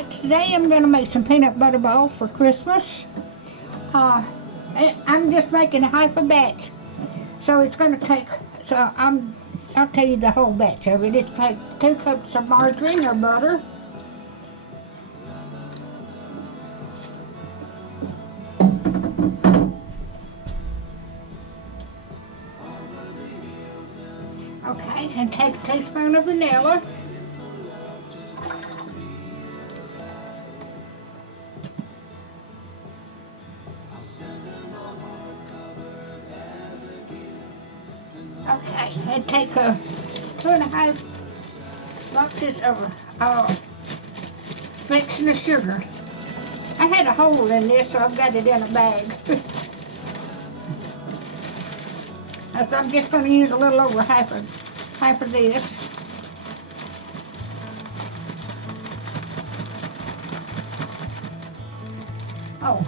Alright, today I'm going to make some peanut butter balls for Christmas. I'm just making a half a batch. So it's going to take, I'll tell you the whole batch of it. It's like 2 cups of margarine or butter. Okay, and take a teaspoon of vanilla. Okay, and take 2.5 boxes of mixing of sugar. I had a hole in this, so I've got it in a bag. So I'm just going to use a little over half of this. Oh,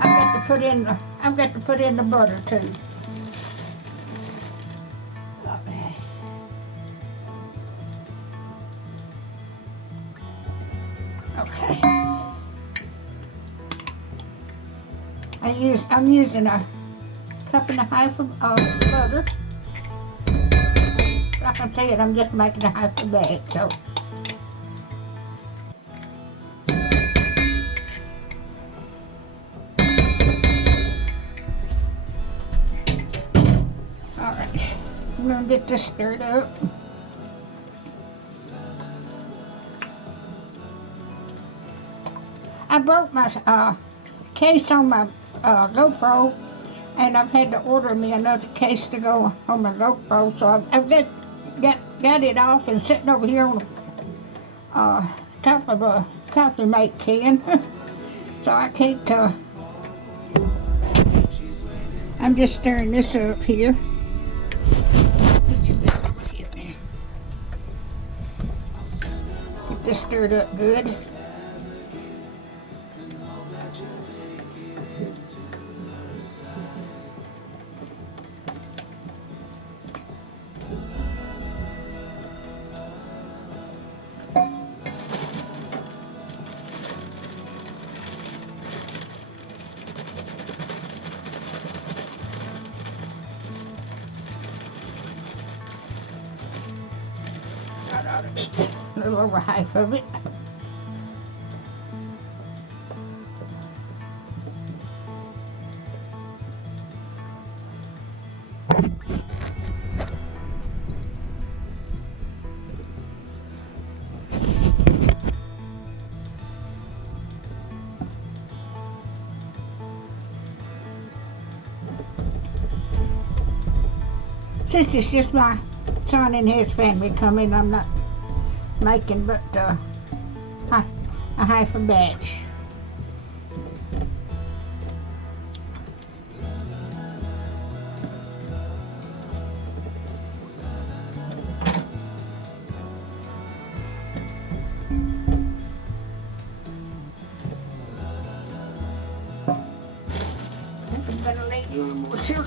I've got to put in the butter too. Okay. I'm using a 1.5 cups of butter. Like I said, I'm just making a half a bag, so. Alright, I'm gonna get this stirred up. I broke my case on my GoPro, and I've had to order me another case to go on my GoPro, so I've got it off and sitting over here on the top of a coffee make can. So I can't, I'm just stirring this up here. Get this stirred up good. That ought to be a little over half of it. Since it's just my son and his family coming, I'm not making but a half a batch. I'm gonna need a little more sugar.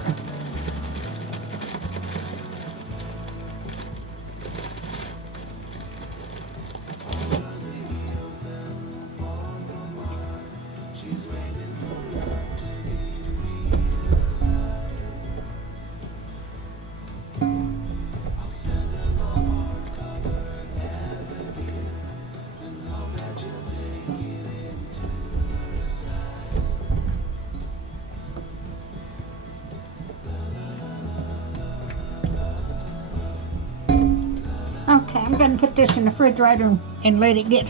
Okay, I'm going to put this in the refrigerator and let it get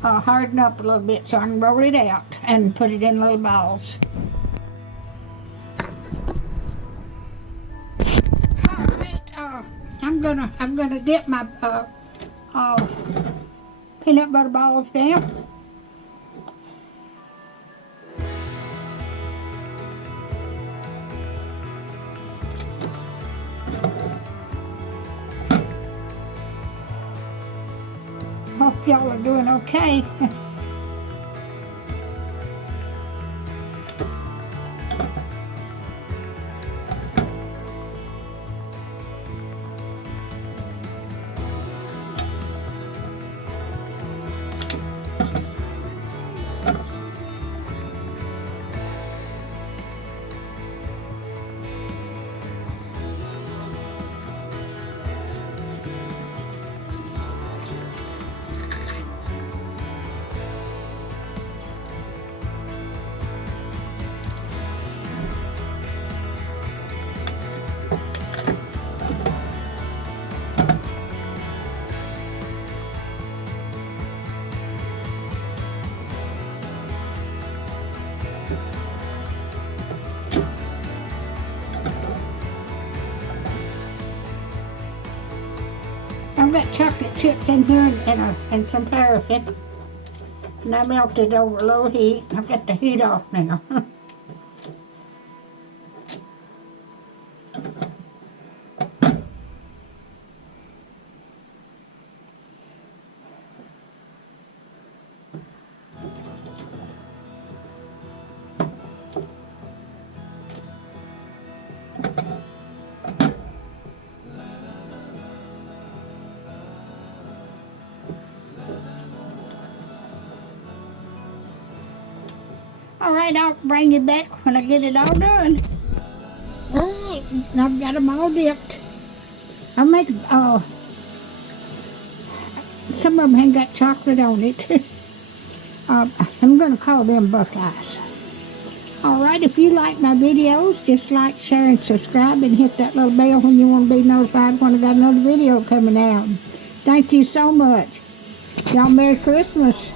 harden up a little bit so I can roll it out and put it in little balls. Alright, I'm gonna dip my peanut butter balls down. Hope y'all are doing okay. I've got chocolate chips in here and some paraffin. And I melted over low heat. I've got the heat off now. All right, I'll bring you back when I get it all done. All right, I've got them all dipped. I'll make, some of them ain't got chocolate on it. I'm going to call them Buckeyes. All right, if you like my videos, just like, share, and subscribe, and hit that little bell when you want to be notified when I got another video coming out. Thank you so much. Y'all Merry Christmas.